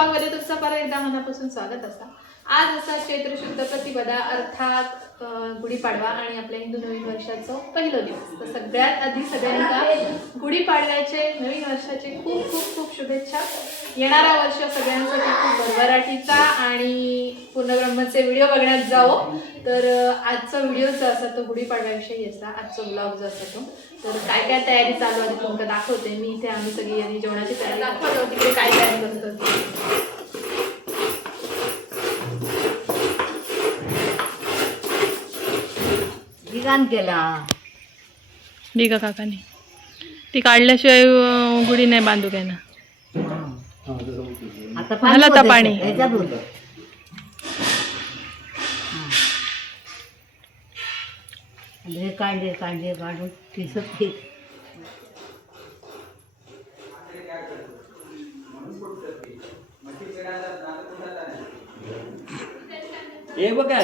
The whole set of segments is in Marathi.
ब्लॉगमध्ये तुमचं परत एकदा मनापासून स्वागत असा. आज असा चैत्र शुद्ध प्रतिपदा अर्थात गुढीपाडवा आणि आपल्या हिंदू नवीन वर्षाचं पहिलं दिवस. तर सगळ्यात आधी सगळ्यांना गुढीपाडव्याचे नवीन वर्षाचे खूप खूप खूप शुभेच्छा. येणारा वर्ष सगळ्यांसाठी खूप भरभराटीचा आणि पूर्णब्रह्मचे व्हिडिओ बघण्यात जावं. तर आजचा व्हिडिओ जो असा तो गुढीपाडव्याविषयी असा, आजचा ब्लॉग जो असा तो. तर काय काय तयारी चालू आहे तुमचं दाखवते मी. इथे आम्ही सगळी आधी जेवणाची तयारी दाखवतो, तिकडे काय तयारी करत होती. दिगान केला बिगा काकाने ती काढल्याशिवाय गुढी नाही बांधू काय ना. आता झालं आता पाणी. कांदे कांदे काढून पिसत घे. हे बघा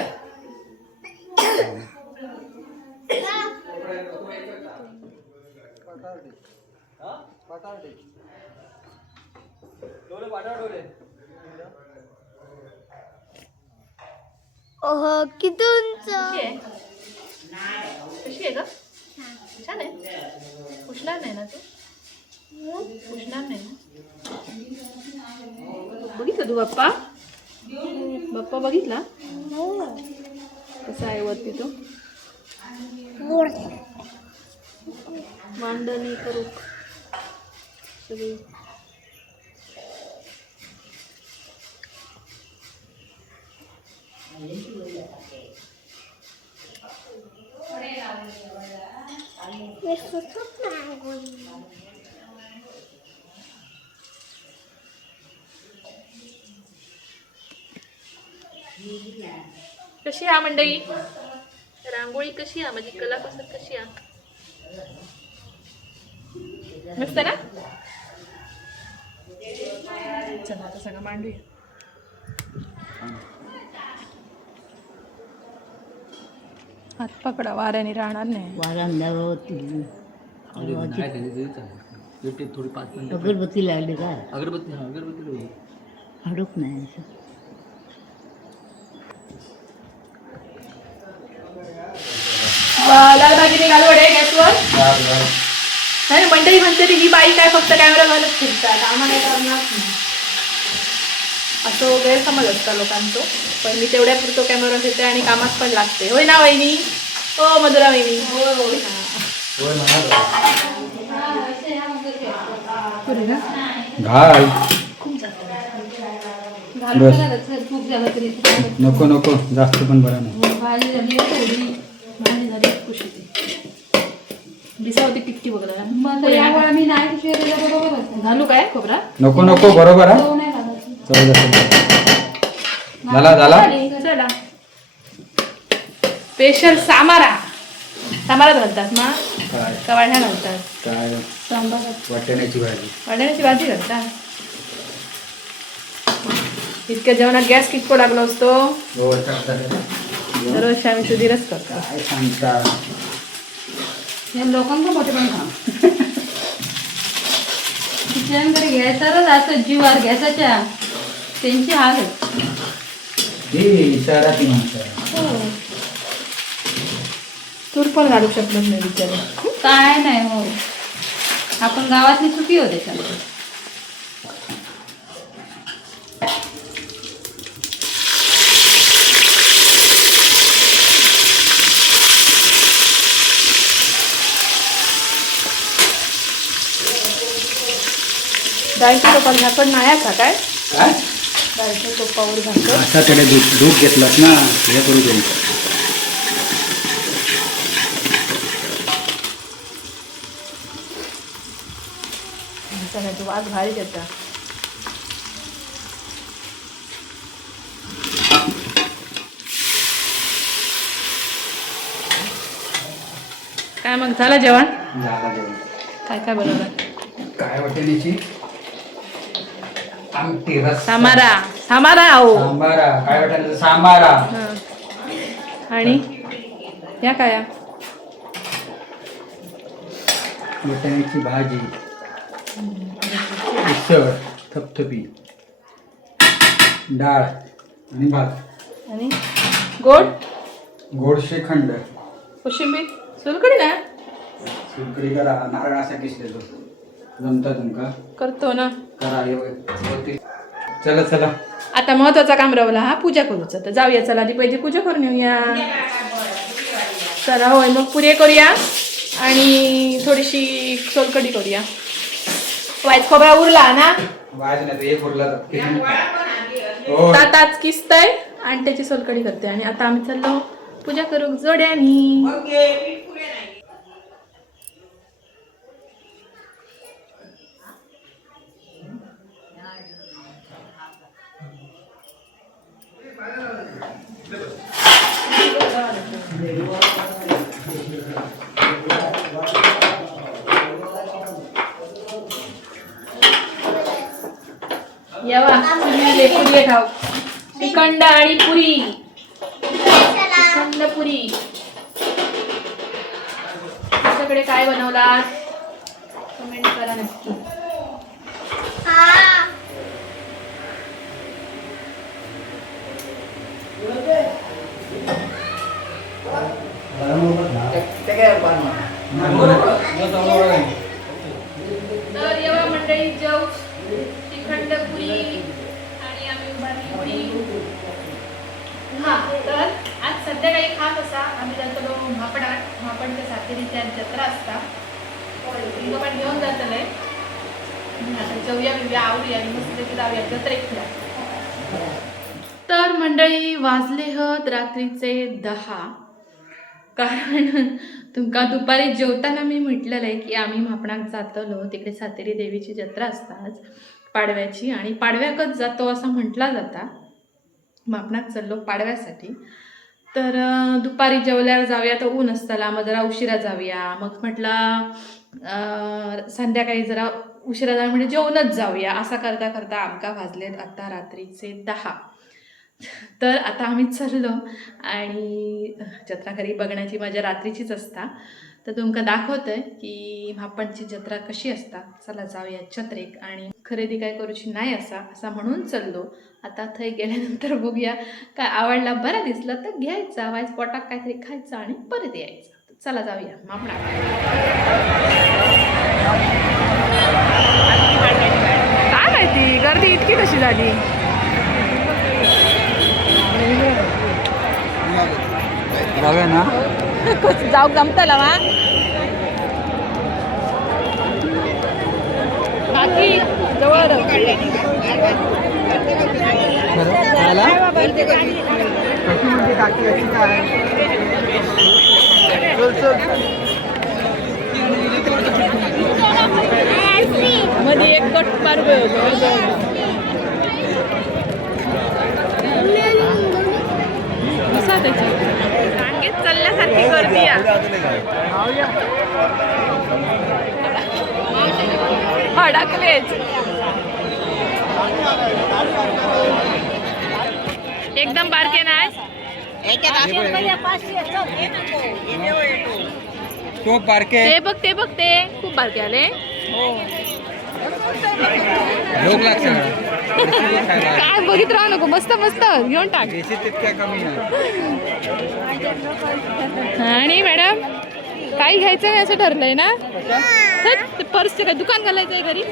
ओहो किती उंच. कशी आहे ग? छान आहे. पुसणार नाही ना तू? पुसणार नाही ना? बघितलं तू बाप्पा? बाप्पा बघितला कसा आहे वरती तो? मांडणी करू सगळी. कशी आहे मंडळी? रांगोळी कशी आहे? माझी कलाकुसर कशी आहे? मस्त ना? चला आता सगळं मांडूया. हात पकडा, वाऱ्याने राहणार नाही. थोडी 5 मिनिटं अगरबत्ती लागली का? अगरबत्ती. हा अगरबत्ती लावली. हडूक नाही लाल भाजीने घालवडे गॅसवर. नाही मंडळी म्हणते ही बाई काय फक्त कॅमेरा घालत फिरतात, आम्हाला करणार नाही असं गैरसमज असता लोकांचं. पण मी तेवढ्या पुरतो कॅमेरा घेते आणि कामात पण लागते. होय ना वहिनी? हो मधुरा वहिनी. घाल. नको नको जास्त पण बरं नाही. दिसावती टिकटी बघा. घालू काय खोबरा? नको नको बरोबर आहे. झाला झाला. चला स्पेशल सामारा. सामारात घालतात ना का वाढ्या घालतात? काय वाटाण्याची भाजी. वाढण्याची भाजी घालतात. इतक्या जेवणात गॅस कितको लागलो असतो? दरवर्षी आम्ही सुधीरच करतो. काय सांगता लोकांना मोठे पण खा किचनकडे घ्यायचाच असं जीवार घ्यायच्या त्यांची हाल आहे. शहराची माणसं तूर पण घालू शकलो नाही बिचारे. काय नाही हो, आपण गावातली सुखी होते त्याच्यामध्ये. डाळीच्या टोपावर झाकण नाही का काय? काय डाळीच्या टोपावर झाकण. आता त्याने दूध घेतलास ना हे करू दे. वास भारी त्याचा. काय मग झालं जेवण? झाला जेवण. काय काय बनवलं? काय वाटाण्याची आमटी रस्सा. सामारा. सामारा हो. सांबारा. काय वाटाण्याचा सांबारा. आणि या काय? वाटाण्याची भाजी, उसळ, थपथपी. डाळ आणि भात आणि गोड गोड श्रीखंड कोशिंबीर सोलकढी ना सुकडी करा नारळ असा किसलेलो जमता तुमका करतो ना. करा हे बघ. चला चला आता महत्वाचा काम राहिला हा पूजा करूचा तर जाऊया. चला आधी पहिली पूजा करून येऊया. चला होय मग पुरे करूया आणि थोडीशी सोलकढी करूया. वाईट खोबरा उरला ना वाज नाही एक उरला हो ताच किसतय आणि त्याची सोलकढी करते. आणि आता आम्ही चाललो पूजा करू जोड्यानी. यावा पुरी खाऊ श्रीखंड आणि पुरी श्रीखंड पुरी. तुमच्याकडे काय बनवला कमेंट करा नक्की. तर येवा मंडळी जेव श्रीखंड पुरी आणि आम्ही उभारली पुरी. हा तर आज संध्याकाळी खास असा आम्ही जातलो म्हापडात. म्हापडच्या सातेरीच्या जत्रा असता तिथं पण घेऊन जातले. आता जेवूया बिवया आवडूया आणि मस्त की जाऊया जत्रेक फिरा. तर मंडळी वाजले हत रात्रीचे 10. कारण तुमका दुपारी जेवताना मी म्हटलेलं आहे की आम्ही म्हापणात जातलो तिकडे सातेरी देवीची जत्रा असतात पाडव्याची आणि पाडव्याकच जातो असं म्हटला जाता. म्हापणात चाललो पाडव्यासाठी. तर दुपारी जेवल्यावर जाऊया तर ऊन असताला मग जरा उशिरा जाऊया. मग म्हटलं संध्याकाळी जरा उशिरा जाऊया म्हणजे जेवणच जाऊया. असा करता करता आमका वाजलेत आता रात्रीचे 10. तर आता आम्ही चाललो आणि जत्रा खरी बघण्याची मजा रात्रीचीच असता. तर तुमका दाखवतंय की म्हापणची जत्रा कशी असता. चला जाऊया जत्रेक आणि खरेदी काय करूची नाही असा म्हणून चाललो. आता थंय गेल्यानंतर बघूया काय आवडला बरा दिसला तर घ्यायचा वाईज पोटात काहीतरी खायचं आणि परत यायचं. चला जाऊया म्हापणात. काय माहिती गर्दी इतकी कशी झाली. जाऊया ना जाऊ जमतला वा बाकी जवळ मध्ये एक कट पार कसा त्याची रांगेत चालल्यासारखी गर्दी अडकलेच. एकदम बारके नाही तो बारके ते बघ ते खूप बारके आले. लोक लागतात काय बघित राहू नको मस्त मस्त घेऊन टाक. तितक्या कमी आणि मॅडम काही घ्यायचं नाही असं ठरलंय ना. पर्सचं काय दुकान घालायचंय घरी.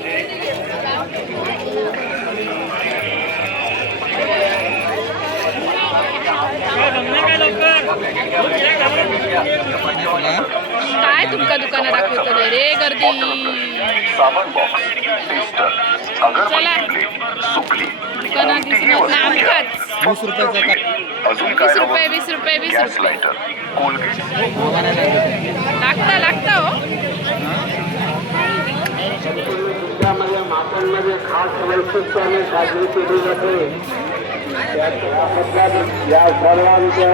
काय तुमका दुकानं दाखवतो रे गर्दी. चला दुकानात दिसणार ना आमकाच 20 रुपये लागतं हो. मातांमध्ये खास वैशिष्ट्याने साजरी केली जाते. या सर्वांच्या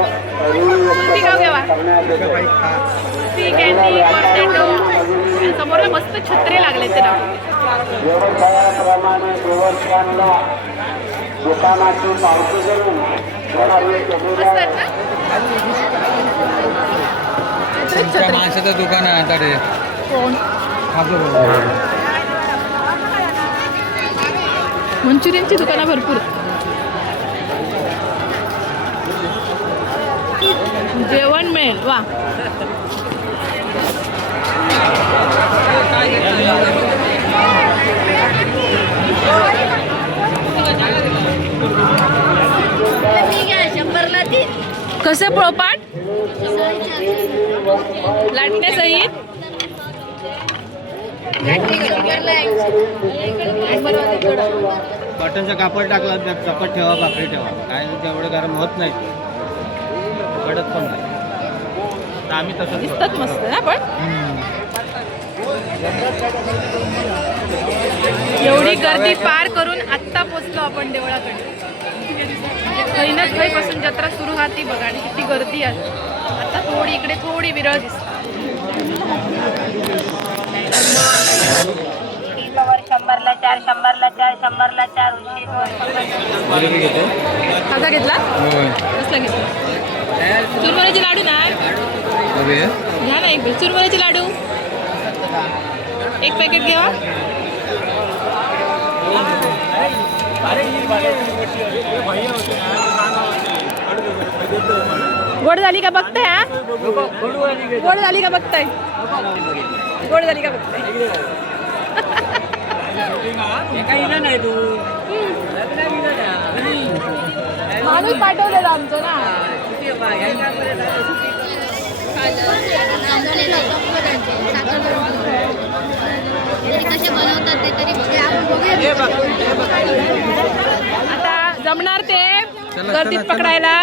समोर मस्त छत्रे लागले ते व्यवसायाप्रमाणे देवस्थानला दुकानाची पावती करून माणसाचं दुकान आहे. मंचुरियनची दुकानं भरपूर. मिळेल. वा कसे पोळपाट लाटण्यासहित कॉटनचा कापड टाकला तर चपट ठेवा, भाकरी ठेवा. काय तेवढं गरम होत नाही, कडक पण नाही. तर आम्ही तसं दिसतात मस्त ना. पण एवढी गर्दी पार करून आत्ता पोचलो आपण देवळाकडे. खैनच पासून जत्रा सुरू होती बघा आणि किती गर्दी आहे. आता थोडी इकडे थोडी विरळ दिसते. खाजा घेतला कसला घेतला? चुरमुऱ्याचे लाडू ना घ्या ना. एक चुरमुऱ्याचे लाडू एक पॅकेट घ्या. गोड झाली का बघताय? हा गोड झाली का बघताय? गोड झाली का बघताय? माणूस पाठवलेला आमचं ना. कसे बनवतात ते तरी बघा. आता जमणार ते गर्दीत पकडायला.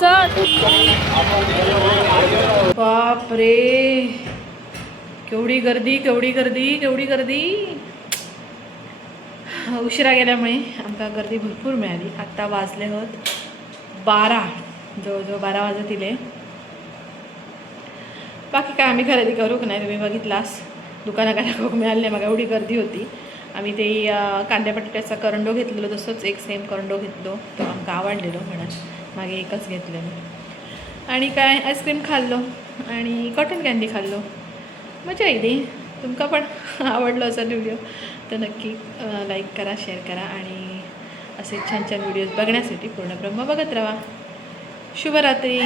चल बाप रे, केवढी गर्दी केवढी गर्दी केवढी गर्दी. उशिरा गेल्यामुळे आमका गर्दी भरपूर मिळाली. आत्ता वाजले होत 12, जवळजवळ 12 वाजतील. बाकी काय आम्ही खरेदी करूक नाही. तुम्ही बघितलास दुकानाकडे खूप मिळाले नाही. मग एवढी गर्दी होती. आम्ही ते कांद्या बटाट्याचा करंडो घेतलेलो, तसंच एक सेम करंडो घेतलो. तो आमका आवडलेलो म्हणून मागे एकच घेतलेलो. आणि काय आईस्क्रीम खाल्लो आणि कॉटन कँडी खाल्लो. मजा येते. तुमका पण आवडलं असेल व्हिडिओ तर नक्की लाईक करा, शेअर करा आणि असे छान छान व्हिडिओज बघण्यासाठी पूर्ण ब्रह्म बघत राहा. शुभरात्री.